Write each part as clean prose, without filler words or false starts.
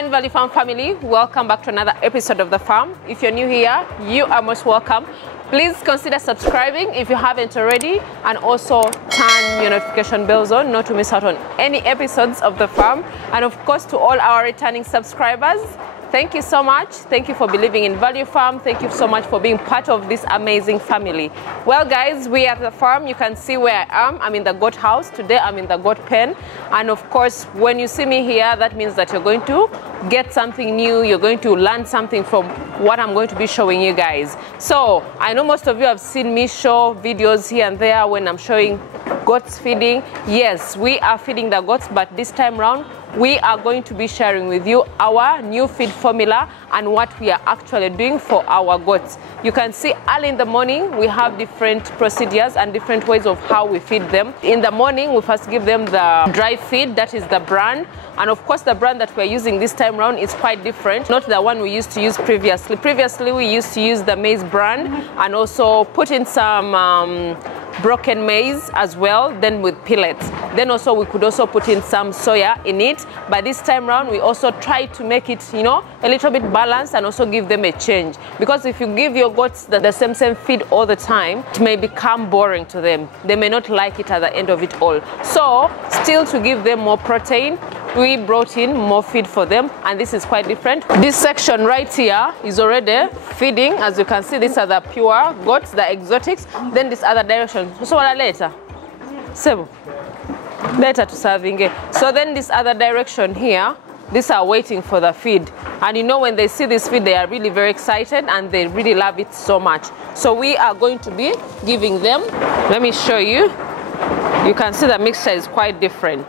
fine Value Farm family, welcome back to another episode of The Farm. If you're new here, you are most welcome. Please consider subscribing if you haven't already, and also turn your notification bells on not to miss out on any episodes of The Farm. And of course, to all our returning subscribers, thank you so much. Thank you for believing in Value Farm. Thank you so much for being part of this amazing family. Well guys, we are at the farm. You can see where I am. I'm in the goat house. Today I'm in the goat pen. And of course, when you see me here, that means that you're going to get something new. You're going to learn something from what I'm going to be showing you guys. So I know most of you have seen me show videos here and there when I'm showing goats feeding. Yes, we are feeding the goats, but this time round, we are going to be sharing with you our new feed formula and what we are actually doing for our goats. You can see early in the morning, we have different procedures and different ways of how we feed them. In the morning, we first give them the dry feed, that is the bran. And of course, the bran that we're using this time around is quite different, not the one we used to use previously. Previously, we used to use the maize bran and also put in some broken maize as well, then with pellets. Then also we could also put in some soya in it. But this time around, we also try to make it, you know, a little bit balanced and also give them a change. Because if you give your goats the same feed all the time, it may become boring to them. They may not like it at the end of it all. So still to give them more protein, we brought in more feed for them, and this is quite different. This section right here is already feeding. As you can see, these are the pure goats, the exotics. Then this other direction. So later. Later to serving. So then this other direction here, these are waiting for the feed. And you know, when they see this feed, they are really very excited and they really love it so much. So we are going to be giving them. Let me show you. You can see the mixture is quite different.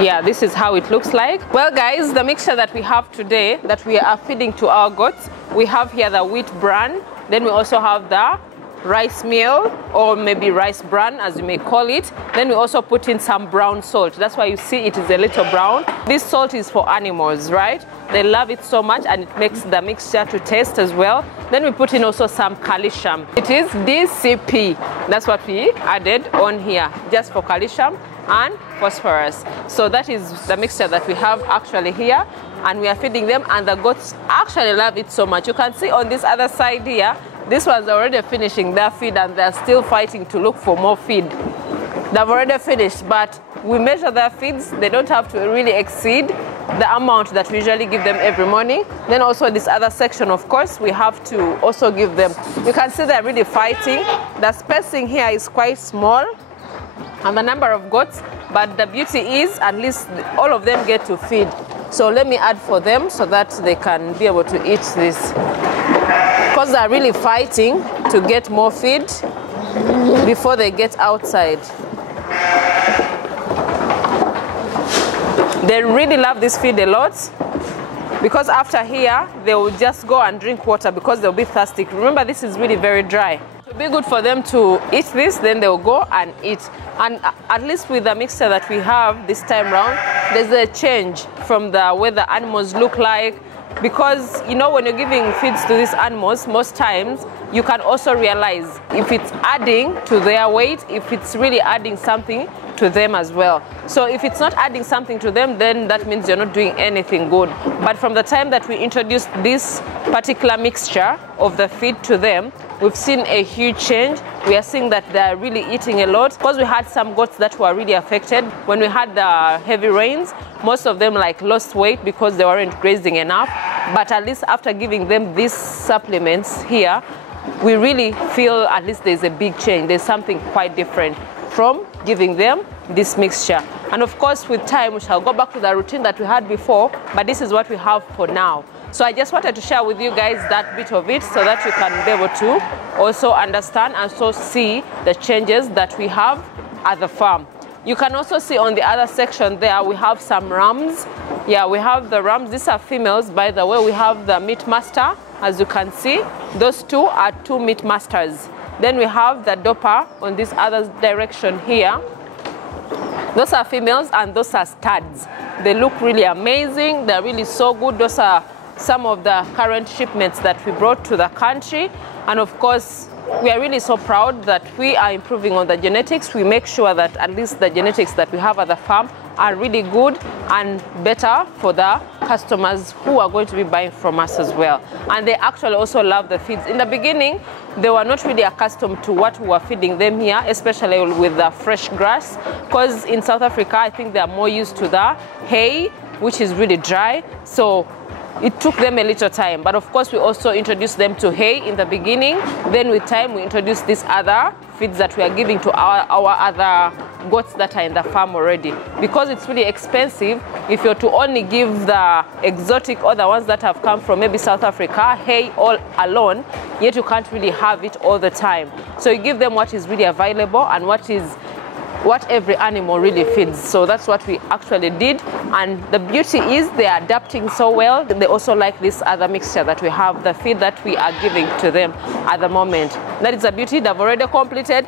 Yeah, this is how it looks like. Well guys, the mixture that we have today that we are feeding to our goats, we have here the wheat bran, then we also have the rice meal, or maybe rice bran as you may call it. Then we also put in some brown salt. That's why you see it is a little brown. This salt is for animals, right? They love it so much and it makes the mixture to taste as well. Then we put in also some calcium. It is DCP. That's what we added on here, just for calcium and phosphorus. So that is the mixture that we have actually here, and we are feeding them, and the goats actually love it so much. You can see on this other side here, this one's already finishing their feed and they're still fighting to look for more feed. They've already finished, but we measure their feeds. They don't have to really exceed the amount that we usually give them every morning. Then also this other section, of course, we have to also give them. You can see they're really fighting. The spacing here is quite small and the number of goats, but the beauty is at least all of them get to feed. So let me add for them so that they can be able to eat this. Because they're really fighting to get more feed before they get outside. They really love this feed a lot, because after here, they will just go and drink water because they'll be thirsty. Remember, this is really very dry. It will be good for them to eat this, then they'll go and eat. And at least with the mixture that we have this time round, there's a change from the way the animals look like. Because, you know, when you're giving feeds to these animals, most times you can also realize if it's adding to their weight, if it's really adding something to them as well. So if it's not adding something to them, then that means you're not doing anything good. But from the time that we introduced this particular mixture of the feed to them, we've seen a huge change. We are seeing that they're really eating a lot. Because we had some goats that were really affected. When we had the heavy rains, most of them lost weight because they weren't grazing enough. But at least after giving them these supplements here, we really feel at least there's a big change. There's something quite different from giving them this mixture. And of course, with time, we shall go back to the routine that we had before, but this is what we have for now. So I just wanted to share with you guys that bit of it so that you can be able to also understand and so see the changes that we have at the farm. You can also see on the other section there, we have some rams. Yeah, we have the rams. These are females, by the way. We have the meat master, as you can see. Those two are two meat masters. Then we have the doper on this other direction here. Those are females and those are studs. They look really amazing. They're really so good. Those are some of the current shipments that we brought to the country. And of course, we are really so proud that we are improving on the genetics. We make sure that at least the genetics that we have at the farm are really good and better for the customers who are going to be buying from us as well. And they actually also love the feeds. In the beginning, they were not really accustomed to what we were feeding them here, especially with the fresh grass, because in South Africa, I think they are more used to the hay, which is really dry. So it took them a little time, but of course we also introduced them to hay in the beginning. Then with time we introduced these other feeds that we are giving to our other goats that are in the farm already, because it's really expensive if you're to only give the exotic or the ones that have come from maybe South Africa hay all alone, yet you can't really have it all the time. So you give them what is really available and what every animal really feeds. So that's what we actually did, and the beauty is they are adapting so well. They also like this other mixture that we have, the feed that we are giving to them at the moment. That is the beauty. They've already completed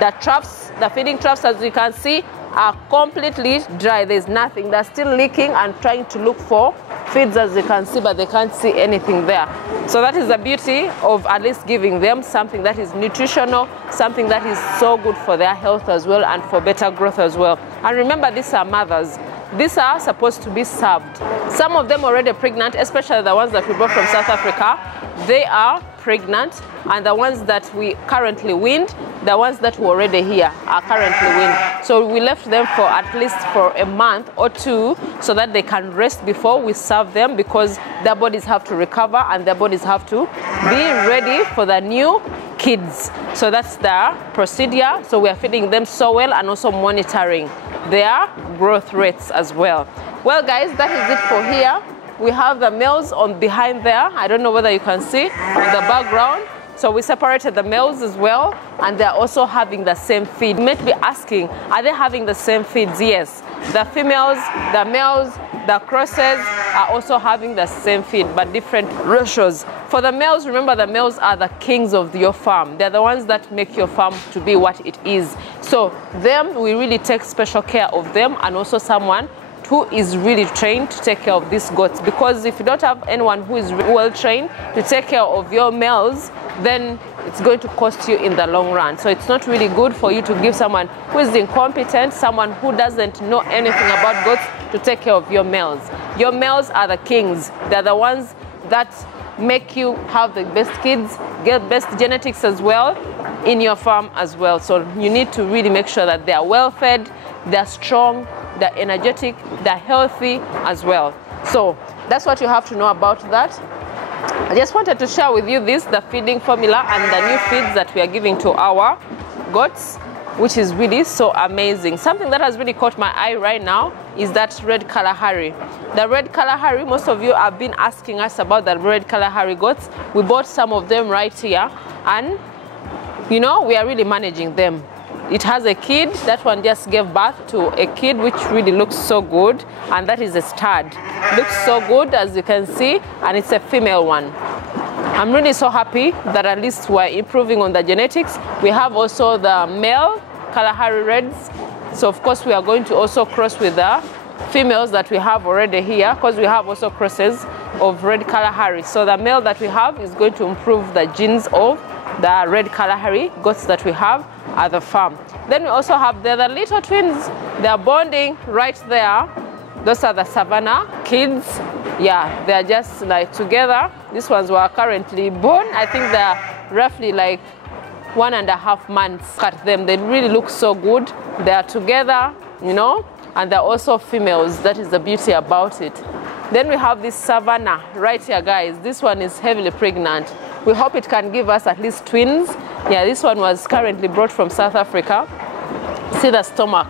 the traps. The feeding traps, as you can see, are completely dry. There's nothing. They're still leaking and trying to look for feeds, as you can see, but they can't see anything there. So that is the beauty of at least giving them something that is nutritional, something that is so good for their health as well and for better growth as well. And remember, these are mothers. These are supposed to be served. Some of them already pregnant, especially the ones that we brought from South Africa. They are pregnant, and the ones that we currently weaned, the ones that were already here are currently weaned. So we left them for at least for a month or two so that they can rest before we serve them, because their bodies have to recover and their bodies have to be ready for the new kids. So that's the procedure. So we are feeding them so well and also monitoring their growth rates as well. Well guys, that is it for here. We have the males on behind there. I don't know whether you can see in the background. So we separated the males as well, and they're also having the same feed. You might be asking, are they having the same feeds? Yes. The females, the males, the crosses are also having the same feed, but different ratios. For the males, remember, the males are the kings of your farm. They're the ones that make your farm to be what it is. So them, we really take special care of them, and also someone who is really trained to take care of these goats, because if you don't have anyone who is well trained to take care of your males, then it's going to cost you in the long run. So it's not really good for you to give someone who is incompetent, someone who doesn't know anything about goats, to take care of your males. Your males are the kings. They're the ones that make you have the best kids, get best genetics as well in your farm as well. So you need to really make sure that they are well fed, they're strong, they're energetic, they're healthy as well. So that's what you have to know about that. I just wanted to share with you the feeding formula and the new feeds that we are giving to our goats, which is really so amazing. Something that has really caught my eye right now is that red Kalahari. The red Kalahari, most of you have been asking us about the red Kalahari goats. We bought some of them right here, and you know, we are really managing them. It has a kid. That one just gave birth to a kid, which really looks so good, and that is a stud. Looks so good, as you can see, and it's a female one. I'm really so happy that at least we're improving on the genetics. We have also the male Kalahari Reds. So of course we are going to also cross with the females that we have already here, because we have also crosses of red Kalahari. So the male that we have is going to improve the genes of the red Kalahari goats that we have at the farm. Then we also have the little twins. They are bonding right there. Those are the Savannah kids. Yeah, they are just like together. These ones were currently born. I think they're roughly like 1.5 months. Look at them. They really look so good. They are together, you know, and they're also females. That is the beauty about it. Then we have this Savannah right here, guys. This one is heavily pregnant. We hope it can give us at least twins. Yeah, this one was currently brought from South Africa. See the stomach.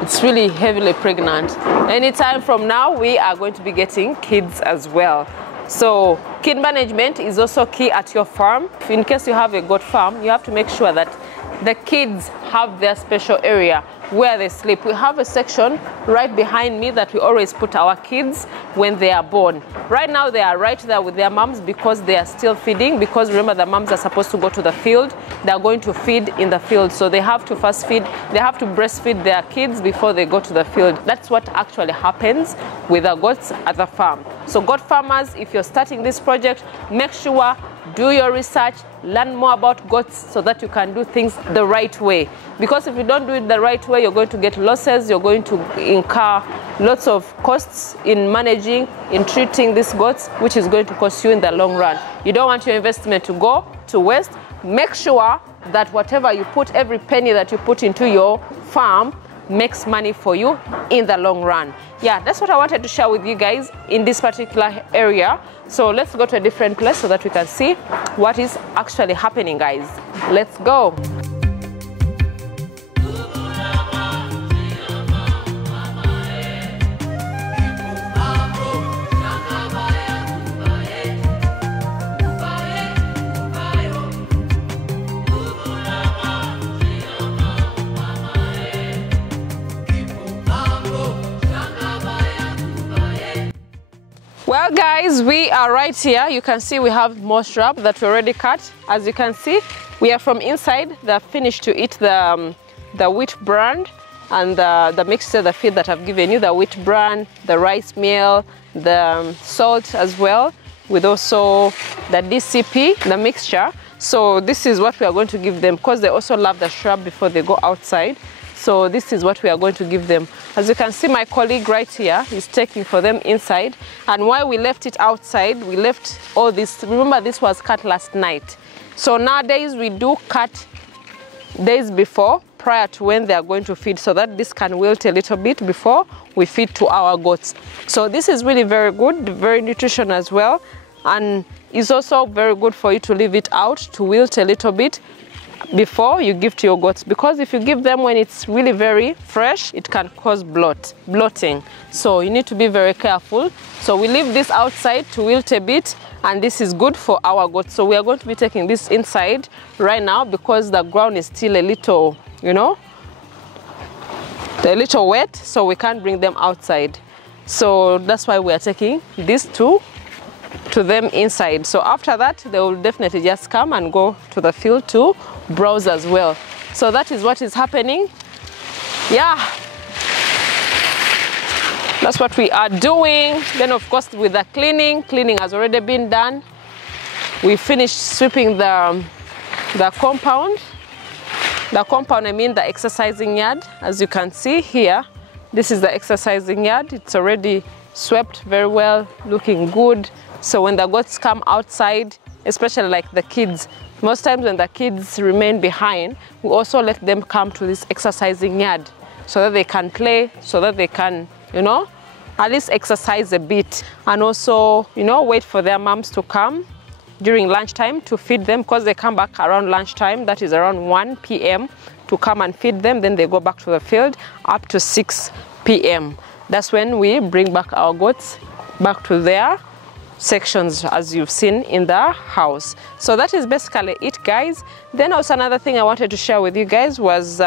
It's really heavily pregnant. Anytime from now, we are going to be getting kids as well. So kid management is also key at your farm. In case you have a goat farm, you have to make sure that the kids have their special area where they sleep. We have a section right behind me that we always put our kids when they are born. Right now they are right there with their moms because they are still feeding, because remember the moms are supposed to go to the field. They are going to feed in the field, so they have to first feed, they have to breastfeed their kids before they go to the field. That's what actually happens with the goats at the farm. So goat farmers, if you're starting this project, make sure do your research, learn more about goats so that you can do things the right way. Because if you don't do it the right way, you're going to get losses, you're going to incur lots of costs in managing, in treating these goats, which is going to cost you in the long run. You don't want your investment to go to waste. Make sure that whatever you put, every penny that you put into your farm makes money for you in the long run. Yeah, that's what I wanted to share with you guys in this particular area. So let's go to a different place so that we can see what is actually happening, guys. Let's go. Well guys, we are right here. You can see we have more shrub that we already cut. As you can see, we are from inside. They're finished to eat the wheat bran and the mixture, the feed that I've given you, the wheat bran, the rice meal, the salt as well, with also the DCP, the mixture. So this is what we are going to give them because they also love the shrub before they go outside. So this is what we are going to give them. As you can see, my colleague right here is taking for them inside. And while we left it outside, we left all this. Remember, this was cut last night. So nowadays we do cut days before, prior to when they are going to feed, so that this can wilt a little bit before we feed to our goats. So this is really very good, very nutritional as well. And it's also very good for you to leave it out to wilt a little bit before you give to your goats, because if you give them when it's really very fresh, it can cause bloating. So you need to be very careful. So we leave this outside to wilt a bit, and this is good for our goats. So we are going to be taking this inside right now because the ground is still a little, you know, a little wet, so we can't bring them outside. So that's why we are taking these two to them inside. So after that, they will definitely just come and go to the field to browse as well. So that is what is happening. Yeah, that's what we are doing. Then of course with the cleaning has already been done. We finished sweeping the compound. The compound, I mean the exercising yard. As you can see here, this is the exercising yard. It's already swept very well, looking good. So when the goats come outside, especially like the kids, most times when the kids remain behind, we also let them come to this exercising yard so that they can play, so that they can, you know, at least exercise a bit. And also, you know, wait for their moms to come during lunchtime to feed them, because they come back around lunchtime, that is around 1 p.m. to come and feed them. Then they go back to the field up to 6 p.m. That's when we bring back our goats back to their sections, as you've seen in the house. So that is basically it, guys. Then also another thing I wanted to share with you guys was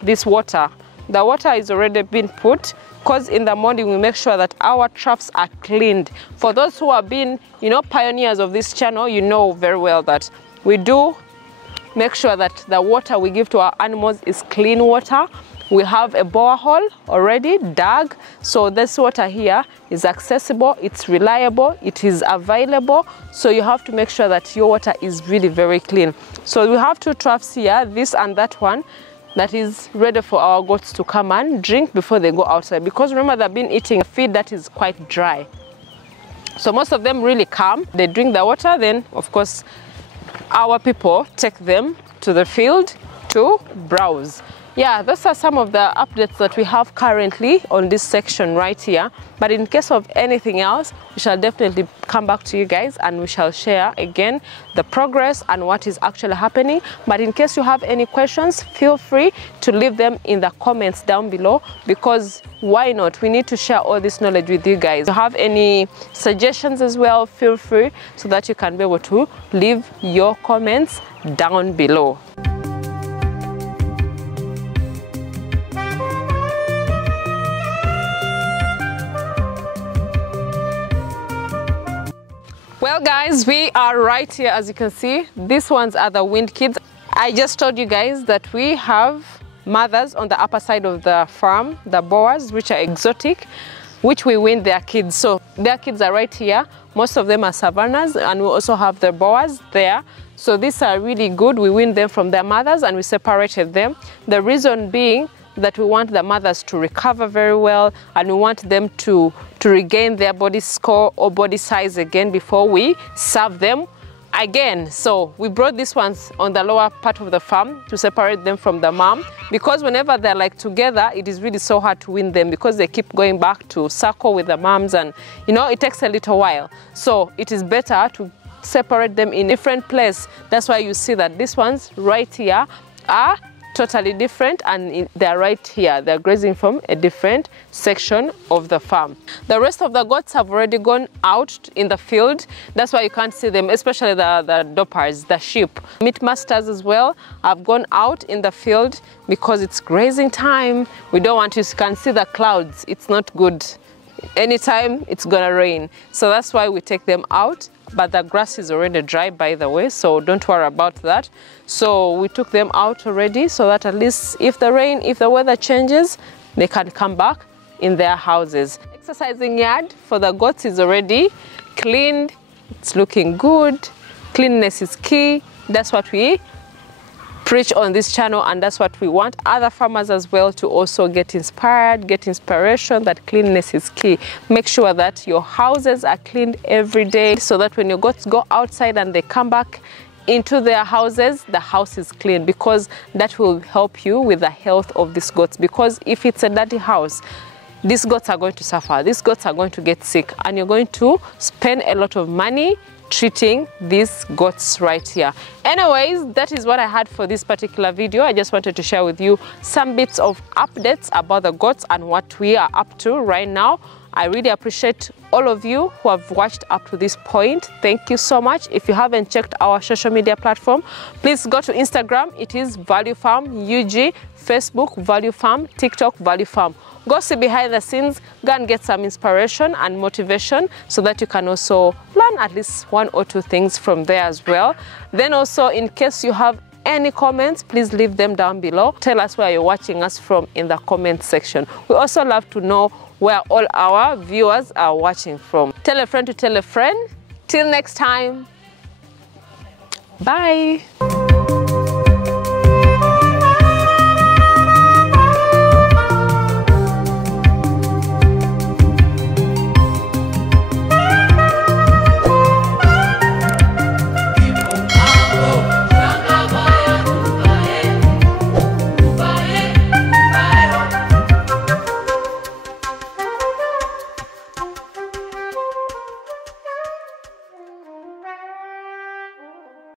this water. The water is already been put, because in the morning we make sure that our troughs are cleaned. For those who have been, you know, pioneers of this channel, you know very well that we do make sure that the water we give to our animals is clean water. We have a borehole already dug, so this water here is accessible, it's reliable, it is available. So you have to make sure that your water is really very clean. So we have two troughs here, this and that one, that is ready for our goats to come and drink before they go outside. Because remember, they've been eating feed that is quite dry. So most of them really come, they drink the water, then of course our people take them to the field to browse. Yeah, those are some of the updates that we have currently on this section right here. But in case of anything else, we shall definitely come back to you guys and we shall share again the progress and what is actually happening. But in case you have any questions, feel free to leave them in the comments down below, because why not? We need to share all this knowledge with you guys. If you have any suggestions as well, feel free, so that you can be able to leave your comments down below. Well guys, we are right here. As you can see, these ones are the wind kids. I just told you guys that we have mothers on the upper side of the farm, the boas, which are exotic. which we wean their kids. So their kids are right here. Most of them are savannas, and we also have the boas there. So these are really good. We wean them from their mothers and we separated them. The reason being that we want the mothers to recover very well, and we want them to regain their body score or body size again before we serve them again. So we brought these ones on the lower part of the farm to separate them from the mom, because whenever they're like together, it is really so hard to wean them because they keep going back to circle with the moms, and you know, it takes a little while. So it is better to separate them in different place. That's why you see that these ones right here are totally different, and they're right here. They're grazing from a different section of the farm. The rest of the goats have already gone out in the field. That's why you can't see them, especially the doppers, the sheep. Meat masters as well have gone out in the field because it's grazing time. We don't want to, you can see the clouds. It's not good. Anytime it's gonna rain. So that's why we take them out. But the grass is already dry, by the way, so don't worry about that. So we took them out already so that at least if the weather changes, they can come back in their houses. Exercising yard for the goats is already cleaned. It's looking good. Cleanliness is key. That's what we preach on this channel, and that's what we want other farmers as well to also get inspired, get inspiration that cleanliness is key. Make sure that your houses are cleaned every day so that when your goats go outside and they come back into their houses, the house is clean, because that will help you with the health of these goats. Because if it's a dirty house, these goats are going to suffer, these goats are going to get sick, and you're going to spend a lot of money treating these goats right here. Anyways, that is what I had for this particular video. I just wanted to share with you some bits of updates about the goats and what we are up to right now. I really appreciate all of you who have watched up to this point. Thank you so much. If you haven't checked our social media platform, please go to Instagram. It is Value Farm UG, Facebook Value Farm, TikTok Value Farm. Go see behind the scenes, go and get some inspiration and motivation so that you can also learn at least 1 or 2 things from there as well. Then also, in case you have any comments, please leave them down below. Tell us where you're watching us from in the comment section. We also love to know where all our viewers are watching from. Tell a friend to tell a friend. Till next time, bye.